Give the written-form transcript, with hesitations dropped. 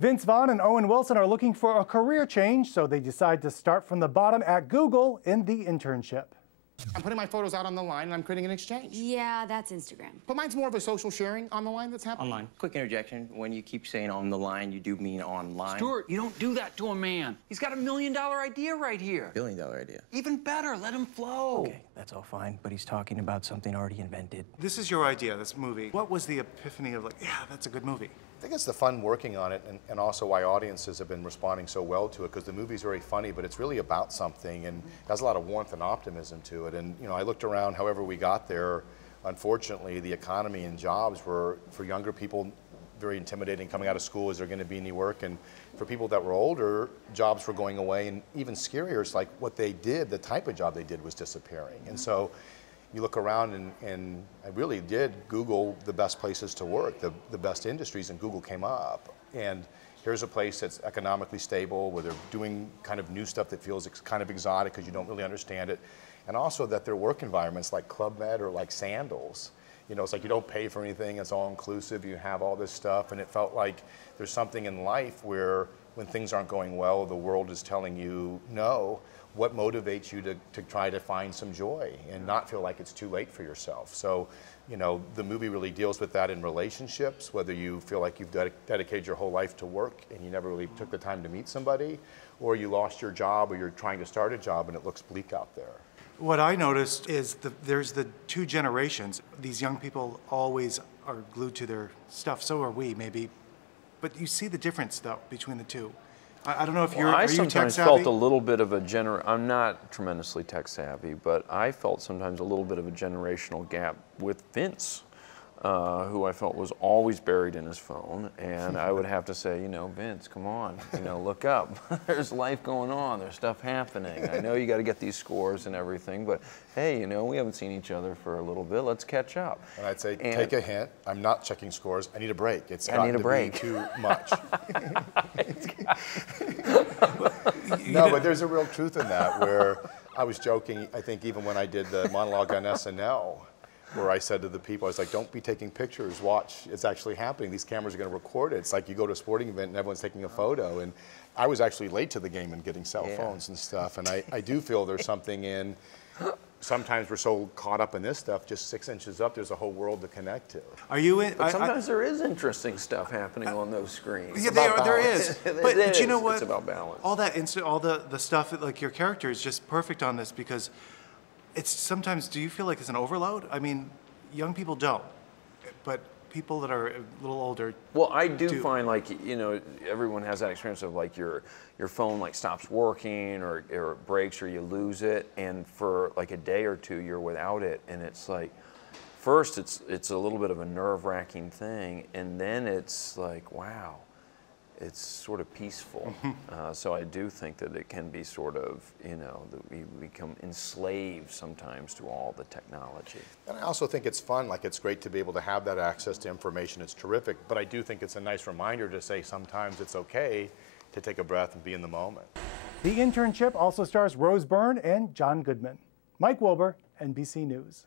Vince Vaughn and Owen Wilson are looking for a career change, so they decide to start from the bottom at Google in the internship. I'm putting my photos out on the line and I'm creating an exchange. Yeah, that's Instagram. But mine's more of a social sharing on the line that's happening. Online. Quick interjection. When you keep saying on the line, you do mean online. Stuart, you don't do that to a man. He's got $1 million idea right here. $1 billion idea. Even better, let him flow. Okay, that's all fine, but he's talking about something already invented. This is your idea, this movie. What was the epiphany of, like, yeah, that's a good movie? I think it's the fun working on it and also why audiences have been responding so well to it, because the movie's very funny, but it's really about something and has a lot of warmth and optimism to it. And, you know, I looked around however we got there. Unfortunately, the economy and jobs were, for younger people, very intimidating. Coming out of school, is there going to be any work? And for people that were older, jobs were going away. And even scarier, it's like what they did, the type of job they did was disappearing. And so you look around and I really did Google the best places to work, the best industries, and Google came up. And here's a place that's economically stable, where they're doing kind of new stuff that feels kind of exotic because you don't really understand it. And also that their work environments like Club Med or like Sandals, you know, it's like you don't pay for anything, it's all inclusive, you have all this stuff, and it felt like there's something in life where when things aren't going well, the world is telling you no. What motivates you to try to find some joy and not feel like it's too late for yourself? So, you know, the movie really deals with that in relationships, whether you feel like you've dedicated your whole life to work and you never really took the time to meet somebody, or you lost your job or you're trying to start a job and it looks bleak out there. What I noticed is there's the two generations. These young people always are glued to their stuff. So are we, maybe. But you see the difference, though, between the two. I don't know if you're, I are you tech sometimes savvy? felt a little bit of a I'm not tremendously tech savvy, but I felt sometimes a little bit of a generational gap with Vince, who I felt was always buried in his phone. And I would have to say, you know, Vince, come on, you know, look up. There's life going on, there's stuff happening. I know you got to get these scores and everything, but hey, you know, we haven't seen each other for a little bit, let's catch up. And I'd say, take a hint, I'm not checking scores, I need a break. It's gotten to be too much. No, but there's a real truth in that, where I was joking, I think even when I did the monologue on SNL, where I said to the people, I was like, don't be taking pictures, watch, it's actually happening. These cameras are going to record it. It's like you go to a sporting event and everyone's taking a photo. And I was actually late to the game and getting cell phones and stuff. And I do feel there's something in, sometimes we're so caught up in this stuff, just 6 inches up, there's a whole world to connect to. Are you in? But sometimes there is interesting stuff happening on those screens. Yeah, there is. But you know what? It's about balance. All that all the stuff, like your character is just perfect on this, because it's sometimes, do you feel like it's an overload? I mean, young people don't, but people that are a little older. Well, I do find, like, you know, everyone has that experience of like your phone like stops working or it breaks or you lose it, and for like a day or two you're without it, and it's like, first it's a little bit of a nerve-wracking thing, and then it's like, wow, it's sort of peaceful. So I do think that it can be sort of, you know, that we become enslaved sometimes to all the technology. And I also think it's fun, like it's great to be able to have that access to information, it's terrific, but I do think it's a nice reminder to say sometimes it's okay to take a breath and be in the moment. The Internship also stars Rose Byrne and John Goodman. Mike Wilbur, NBC News.